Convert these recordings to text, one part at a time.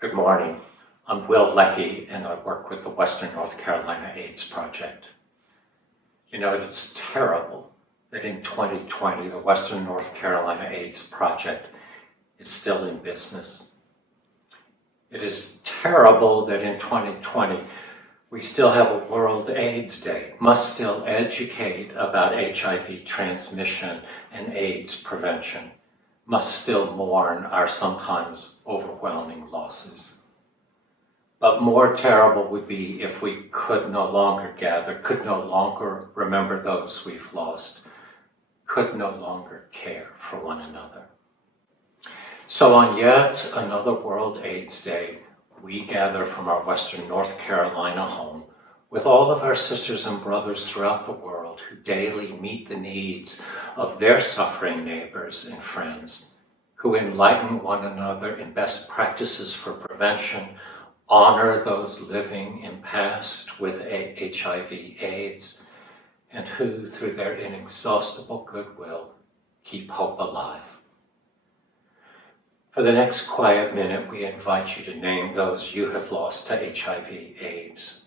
Good morning. I'm Will Leckie, and I work with the Western North Carolina AIDS Project. You know, it's terrible that in 2020, the Western North Carolina AIDS Project is still in business. It is terrible that in 2020, we still have a World AIDS Day, must still educate about HIV transmission and AIDS prevention, must still mourn our sometimes overwhelming losses. But more terrible would be if we could no longer gather, could no longer remember those we've lost, could no longer care for one another. So on yet another World AIDS Day, we gather from our Western North Carolina home with all of our sisters and brothers throughout the world who daily meet the needs of their suffering neighbors and friends, who enlighten one another in best practices for prevention, honor those living in past with HIV/AIDS, and who, through their inexhaustible goodwill, keep hope alive. For the next quiet minute, we invite you to name those you have lost to HIV/AIDS.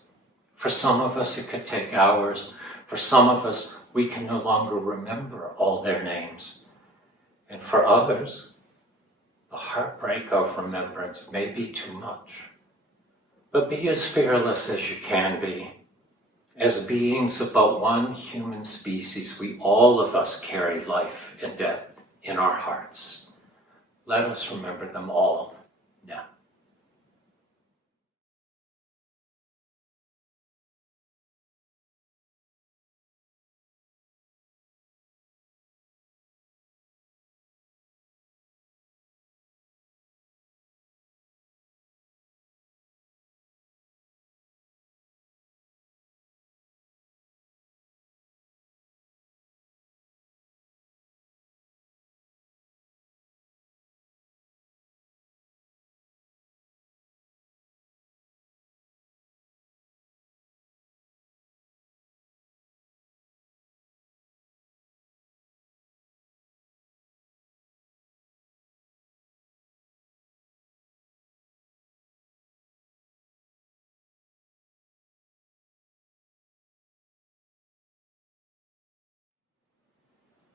For some of us, it could take hours. For some of us, we can no longer remember all their names. And for others, the heartbreak of remembrance may be too much. But be as fearless as you can be. As beings of but one human species, we all of us carry life and death in our hearts. Let us remember them all now.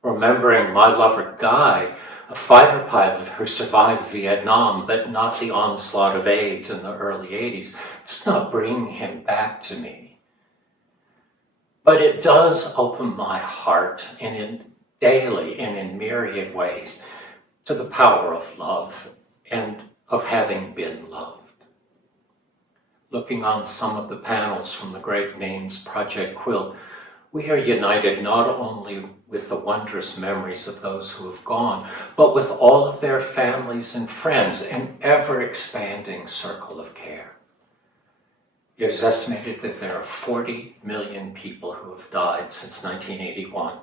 Remembering my lover Guy, a fighter pilot who survived Vietnam but not the onslaught of AIDS in the early 80s, does not bring him back to me. But it does open my heart daily and in myriad ways to the power of love and of having been loved. Looking on some of the panels from the Great Names Project Quilt, we are united not only with the wondrous memories of those who have gone, but with all of their families and friends, an ever-expanding circle of care. It is estimated that there are 40 million people who have died since 1981.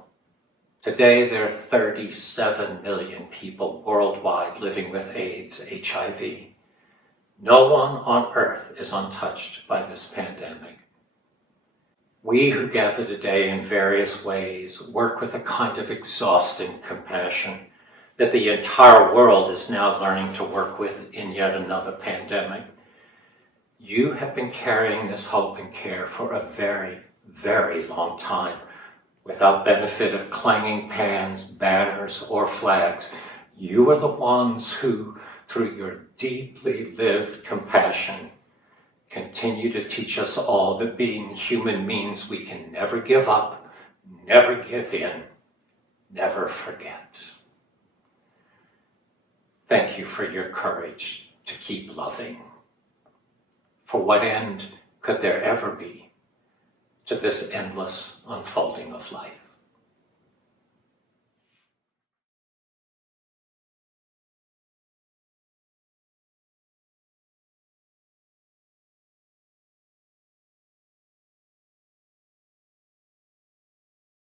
Today, there are 37 million people worldwide living with AIDS, HIV. No one on earth is untouched by this pandemic. We who gather today in various ways work with a kind of exhausting compassion that the entire world is now learning to work with in yet another pandemic. You have been carrying this hope and care for a very, very long time without benefit of clanging pans, banners, or flags. You are the ones who, through your deeply lived compassion, continue to teach us all that being human means we can never give up, never give in, never forget. Thank you for your courage to keep loving. For what end could there ever be to this endless unfolding of life?